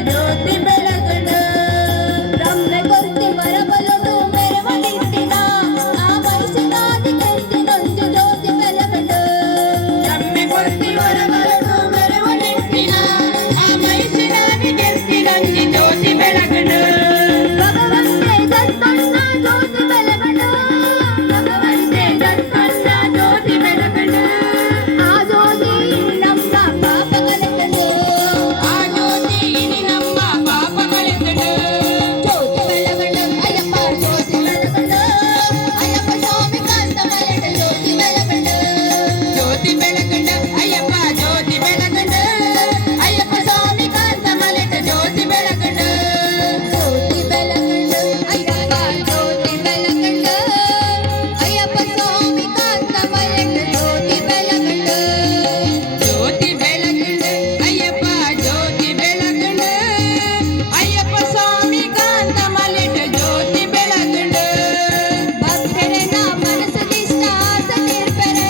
ಜ್ಯೋತಿ ಬೆಳಗಣ ಬ್ರಹ್ಮೆ ಕೊರ್ತಿ ಮರಬಲದು ಮೆರವಣಿಟ್ಟಿನ ಆ ಮೈಸಿನಾದಿ ಕೆತ್ತಿನೊಂದು ಜ್ಯೋತಿ ಬೆಳಗಣ ಬ್ರಹ್ಮೆ ಕೊರ್ತಿ ಮರಬಲದು ಮೆರವಣಿಟ್ಟಿನ ಆ ಮೈಸಿನಾದಿ ಕೆತ್ತಿನೊಂದು ಜ್ಯೋತಿ ಬೆಳಗಣ ಭಗವಂತೆ ದತ್ತಣ್ಣ ಜ್ಯೋತಿ ಬೆಳಗಣ ಭಗವಂತೆ ದತ್ತಣ್ಣ ಜ್ಯೋತಿ ಬೆಳಗಣ ಆ ಜ್ಯೋತಿ ನಮ್ಮ ಪಾಪ ಕಳೆದಳು ಆ ಜ್ಯೋತಿ ನಮ್ಮ ಪಾಪ ಕಳೆದಳು ಜ್ಯೋತಿ ಬೆಳಗಣ ಅಯ್ಯಪ್ಪ ಜ್ಯೋತಿ ಬೆಳಗಣ ಅಯ್ಯಪ್ಪ ಸ್ವಾಮಿ ಕಾಂತ ಮಲೆಟ ಜ್ಯೋತಿ ಬೆಳಗಣ ಜ್ಯೋತಿ ಬೆಳಗಣ ಅಯ್ಯಪ್ಪ ಜ್ಯೋತಿ ಬೆಳಗಣ ಅಯ್ಯಪ್ಪ ಸ್ವಾಮಿ ಕಾಂತ ಮಲೆಟ ಜ್ಯೋತಿ ಬೆಳಗಣ ಜ್ಯೋತಿ ಬೆಳಗಣ ಅಯ್ಯಪ್ಪ ಜ್ಯೋತಿ ಬೆಳಗಣ ಅಯ್ಯಪ್ಪ ಸ್ವಾಮಿ ಕಾಂತ ಮಲೆಟ ಜ್ಯೋತಿ ಬೆಳಗಣ ಜ್ಯೋತಿ ಬೆಳಗಣ ಅಯ್ಯಪ್ಪ ಜ್ಯೋತಿ ಬೆಳಗಣ ಅಯ್ಯಪ್ಪ ಸ್ವಾಮಿ ಕಾಂತ ಮಲೆಟ ಜ್ಯೋತಿ ಬೆಳಗಣ ಭಕ್ತರನ ಮನಸ್ಸಲ್ಲಿಷ್ಟ ಆಸೆ ತೀರ್ಪರೆ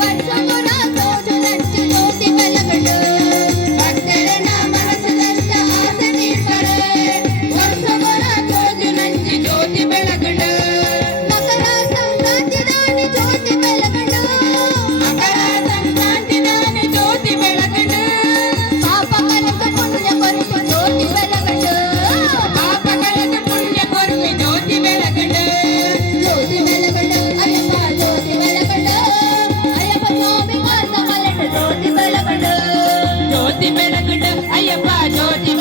ವರ್ಷಗುಣ ತೋಜು ನಚ್ಚು ಜ್ಯೋತಿ ಬೆಳಗಣ ಭಕ್ತರನ ಮನಸ್ಸಲ್ಲಿಷ್ಟ ಆಸೆ ತೀರ್ಪರೆ ವರ್ಷಗುಣ ತೋಜು ನಚ್ಚು ಜ್ಯೋತಿ ಬೆಳಗಣ ಮಕರ ಸಂಕ್ರಾಂತಿ ದಾನಿ ಜ್ಯೋತಿ ಬೆಳಗಣ ಮಕರ ಸಂಕ್ರಾಂತಿ ದಾನಿ ಜ್ಯೋತಿ ಬೆಳಗಣ ಪಾಪ ಕಳೆದ ಪುಣ್ಯ ಕೊರತೆ ಜ್ಯೋತಿ ಬೆಳಗಣ ಪಾಪ ಕಳೆದ ಪುಣ್ಯ ಕೊರತೆ ಜ್ಯೋತಿ ಬೆಳಗಣ ಜ್ಯೋತಿ ಬೆಳಗಣ ಅಯ್ಯಪ್ಪ ಜ್ಯೋತಿ ಬೆಳಗಣ ಅಯ್ಯಪ್ಪ ಸ್ವಾಮಿ ಕಾಂತ ಮಲೆಟ ಜ್ಯೋತಿ ಬೆಳಗಣ ಜ್ಯೋತಿ ಬೆಳಗಣ ಅಯ್ಯಪ್ಪ ಜ್ಯೋತಿ